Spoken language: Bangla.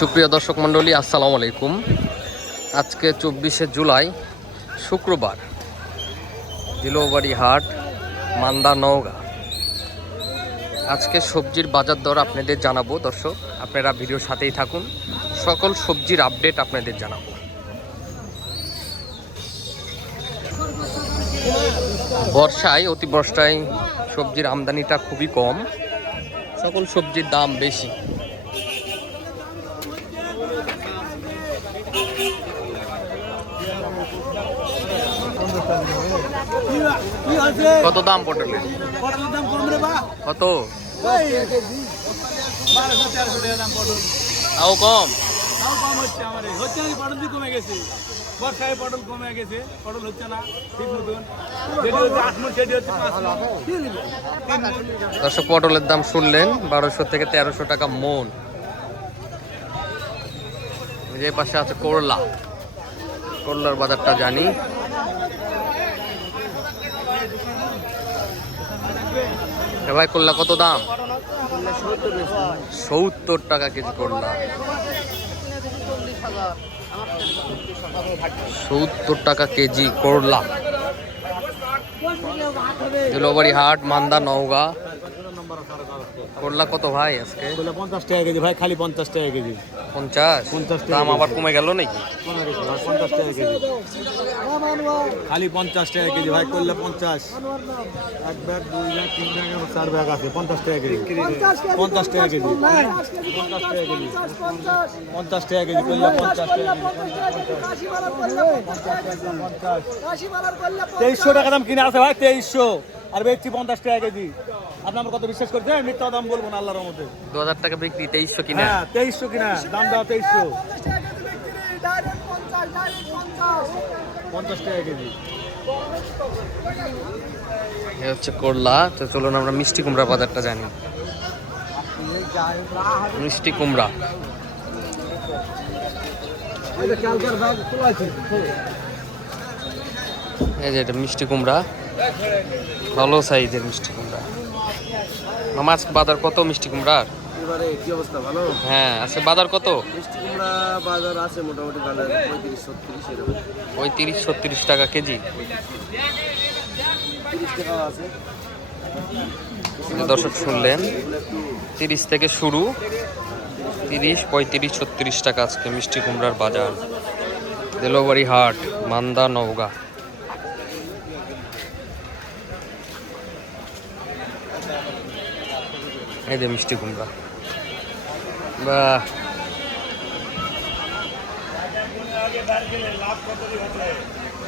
সুপ্রিয় দর্শক মণ্ডলী, আসসালামু আলাইকুম। আজকে 24শে জুলাই শুক্রবার, দিলবাড়ি হাট, মান্দা, নওগাঁ। আজকে সবজির বাজার দর আপনাদের জানাবো। দর্শক, আপনারা ভিডিওর সাথেই থাকুন, সকল সবজির আপডেট আপনাদের জানাবো। অতি বর্ষায় সবজির আমদানিটা খুবই কম, সকল সবজির দাম বেশি। কত দাম পটলের? কত? তাও কম। দর্শক, পটলের দাম শুনলেন, 1200 থেকে 1300 টাকা মন। যে পাশে আছে করলার বাজারটা জানি। ভাই, করলা কত দাম? 70 টাকা কেজি করলা। 70 টাকা কেজি করলা। দিলবাড়ি হাট, মান্দা, নওগাঁ। করলা কত ভাই আজকে? 50 টাকা কেজি ভাই, খালি 50 টাকা কেজি। 50 দাম আবার কমে গেল নাকি? 50 টাকা কেজি, খালি 50 টাকা কেজি ভাই। করলে 50, এক ব্যাগ, 2 ব্যাগ, 3 ব্যাগ, 4 ব্যাগ আছে। 50 টাকা কেজি, 50 টাকা কেজি, 50 টাকা কেজি, 50 টাকা কেজি করলে 50 টাকা। 2300 টাকা দাম কিনে আছে ভাই, 2300, আর বেচছি 50 টাকা কেজি। আপনি আমার কত বিশ্বাস করছেন? মিথ্যা দাম বলবো না আল্লাহর রহমতে। 2000 টাকা বিক্রি, 2300 কিনা? হ্যাঁ, 2300 কিনা, দাম দাও 2300। 50 টাকা কেজি। এ হচ্ছে করলা। তো চলুন আমরা মিষ্টি কুমড়া বাজারটা জানি। মিষ্টি কুমড়া এই যে, এটা মিষ্টি কুমড়া, ভালো সাইজের মিষ্টি কুমড়া। মামা, আজকে বাজার কত মিষ্টি কুমড়ার? এবারে কি অবস্থা? ভালো? হ্যাঁ, আজকে বাজার কত? মিষ্টি কুমড়া বাজার আছে মোটামুটি ভালো, 35-36 এরকম। 35-36 টাকা কেজি। 30 টাকাও আছে। দর্শক শুনলেন, 30 থেকে শুরু, 30, 35, 36 টাকা আজকে মিষ্টি কুমড়ার বাজার। দিলবাড়ি হাট, মান্দা, নওগাঁ। এই যে মিষ্টি কুমড়া, বাহ।